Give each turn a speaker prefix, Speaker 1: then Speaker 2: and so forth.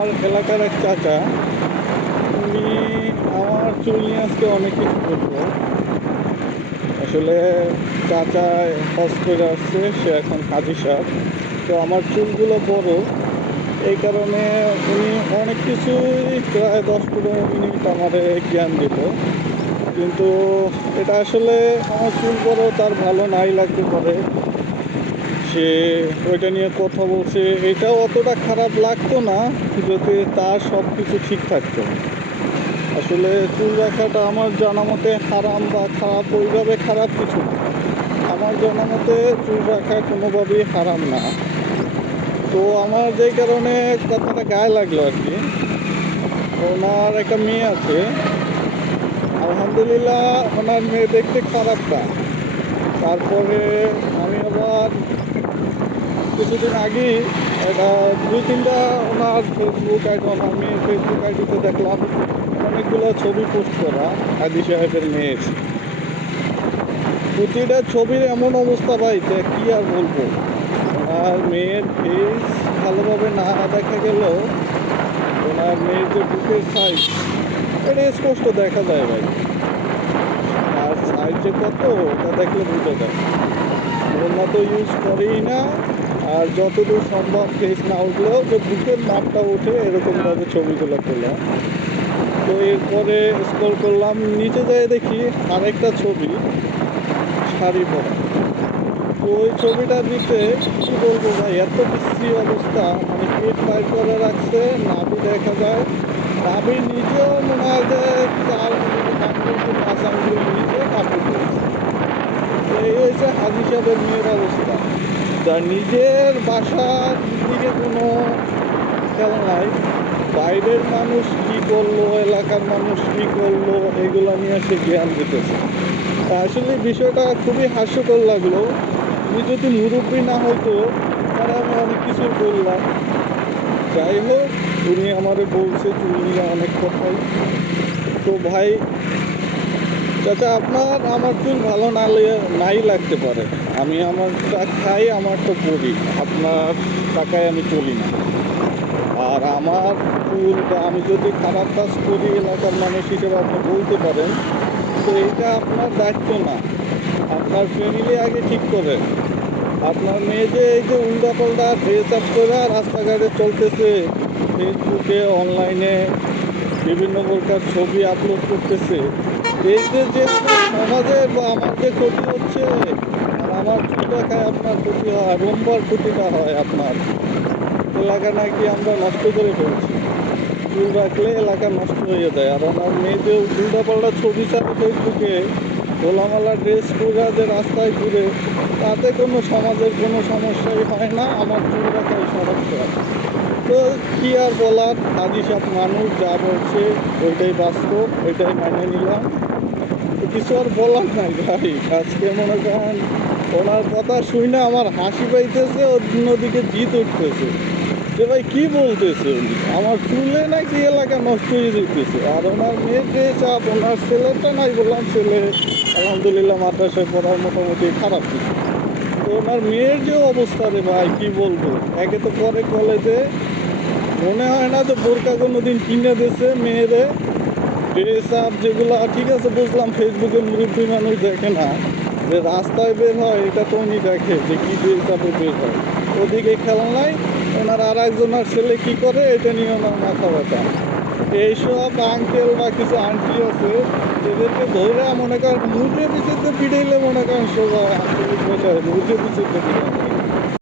Speaker 1: আমার এলাকার এক চাচা, উনি আমার চুল নিয়ে আজকে অনেক কিছু করল। আসলে চাচা হজ করে আসছে, সে এখন হাজি সাহেব। তো আমার চুলগুলো বড়, এই কারণে উনি অনেক কিছুই প্রায় দশ পনেরো মিনিট আমাদের জ্ঞান দিল। কিন্তু এটা আসলে আমার চুল বড়, তার ভালো নাই লাগতে পারে। সে ওইটা নিয়ে কথা বলছে, এটাও অতটা খারাপ লাগতো না যদি তার সব কিছু ঠিক থাকতো। আসলে চুল রাখাটা আমার জানা মতে হারাম বা খারাপ, ওইভাবে খারাপ কিছু আমার জানা মতে চুল রাখা কোনোভাবেই হারাম না। তো আমার যেই কারণে কথাটা গায়ে লাগল আর কি। ওনার একটা মেয়ে আছে, আলহামদুলিল্লাহ ওনার মেয়ে দেখতে খারাপ না। তারপরে কিছুদিন আগেই এটা দুই তিনটা ওনার ফেসবুক ওনার মেয়ের ফেসবুক আইডিতে দেখলাম, অনেকগুলো ছবি পোস্ট করা, আদি সাহেবের মেয়ের। প্রতিটা ছবির এমন অবস্থা ভাই, যে কি আর বলব? ওনার মেয়ের ফেস ভালোভাবে না দেখা গেলেও, ওনার মেয়ের যে বুকের সাইজ এটা স্পষ্ট দেখা যায় ভাই। আর সাইজ যে কত, ওটা দেখলে বুঝে যায়। ওনা তো ইউজ করেই না আর যতদূর সম্ভব ফেস না উঠলেও যে বুকের মাপটা ওঠে এরকমভাবে ছবিগুলো তোলা। তো এরপরে স্ক্রল করলাম, নিচে যেয়ে দেখি আরেকটা ছবি, শাড়ি পরা। তো ওই ছবিটা দিতে কি বলব ভাই, এত বিশ্রী অবস্থা মানে পেট বাইর করে রাখছে, নাভি দেখা যায়। নাভি নিজেও মনে হয় যে চার কাপড় পরেছে। তো এই হচ্ছে হাজি সাহেবের মেয়ের অবস্থা। যার নিজের বাসার দিকে কোনো খেয়াল নাই। বাইরের মানুষ কি করল, এলাকার মানুষ কি করল, এগুলো নিয়ে সে জ্ঞান দিতেছে। আসলে বিষয়টা খুবই হাস্যকর লাগল। উনি যদি মুরব্বী না হতো তাহলে আমি অনেক কিছু বললাম। যাই হোক, উনি আমারে বলছে তুমি অনেক কথাই। তো ভাই চাচা আপনার, আমার চুল ভালো না নাই লাগতে পারে। আমি আমারটা খাই, আমার তো করি। আপনার টাকায় আমি চলি না। আর আমার চুল আমি যদি খারাপ কাজ করি, এলাকার মানুষ হিসেবে আপনি বলতে পারেন, তো এটা আপনার দায়িত্ব না। আপনার ফ্যামিলি আগে ঠিক করে। আপনার মেয়ে যে এই যে উল্টা পাল্টা ড্রেস আপ করে রাস্তাঘাটে চলতেছে, ফেসবুকে অনলাইনে বিভিন্ন প্রকার ছবি আপলোড করতেছে এই যে সমাজে আমার যে ক্ষতি হচ্ছে, আর আমার টাকায় আপনার ক্ষতি হয় রোমবার ক্ষতিটা হয় আপনার। এলাকা নাকি আমরা নষ্ট করে ফেলছি। চুল রাখলে এলাকা নষ্ট হয়ে যায়। আর আমার মেয়ে যে উল্টা পাল্টা ছবি ছাড়ে ফেসবুকে খোলামেলা ড্রেস পরে যে রাস্তায় ঘুরে, তাতে কোনো সমাজের কোনো সমস্যাই হয় না। আমার চুল রাখাই সমস্যা তো কি আর বলার? হাজি সাপ মানুষ, যা বলছে ওইটাই বাস্তব ওইটাই মেনে নিলাম। কিছু আর বলার নাই ভাই, আজকে মনে করেন ওনার কথা শুই না আমার হাসি পাইতেছে অন্যদিকে জিত উঠতেছে। যে ভাই কি বলতেছে আমার চুলে নাকি এলাকা নষ্ট হয়ে যেতেছে আর ওনার মেয়ের যে চাপ, ওনার ছেলেটা নাই বললাম, ছেলে আলহামদুলিল্লাহ মাদ্রাসায় পড়ার মোটামুটি খারাপ কিছু ওনার মেয়ের যে অবস্থা রে ভাই, কি বলব? একে তো পরে কলেজে মনে হয় না যে বোরকা কোনো দিন কিনে দিয়েছে মেয়েরে। ড্রেস আপ যেগুলো, ঠিক আছে, বুঝলাম ফেসবুকে মুরব্বী মানুষ দেখে না। যে রাস্তায় বের হয়, এটা তো উনি দেখে যে কি ড্রেস আপে বের হয়। ওদিকে খেলা নাই, ওনার আর একজনের ছেলে কী করে, এটা নিয়ে ওনার মাথা ব্যথা। এইসব আঙ্কেল বা কিছু আন্টি আছে, এদেরকে ধরে মনে করেন মুখে পিছিয়ে পিড়াইলে মনে করেন সোজা মুখে পিছিয়ে পিড়াইলে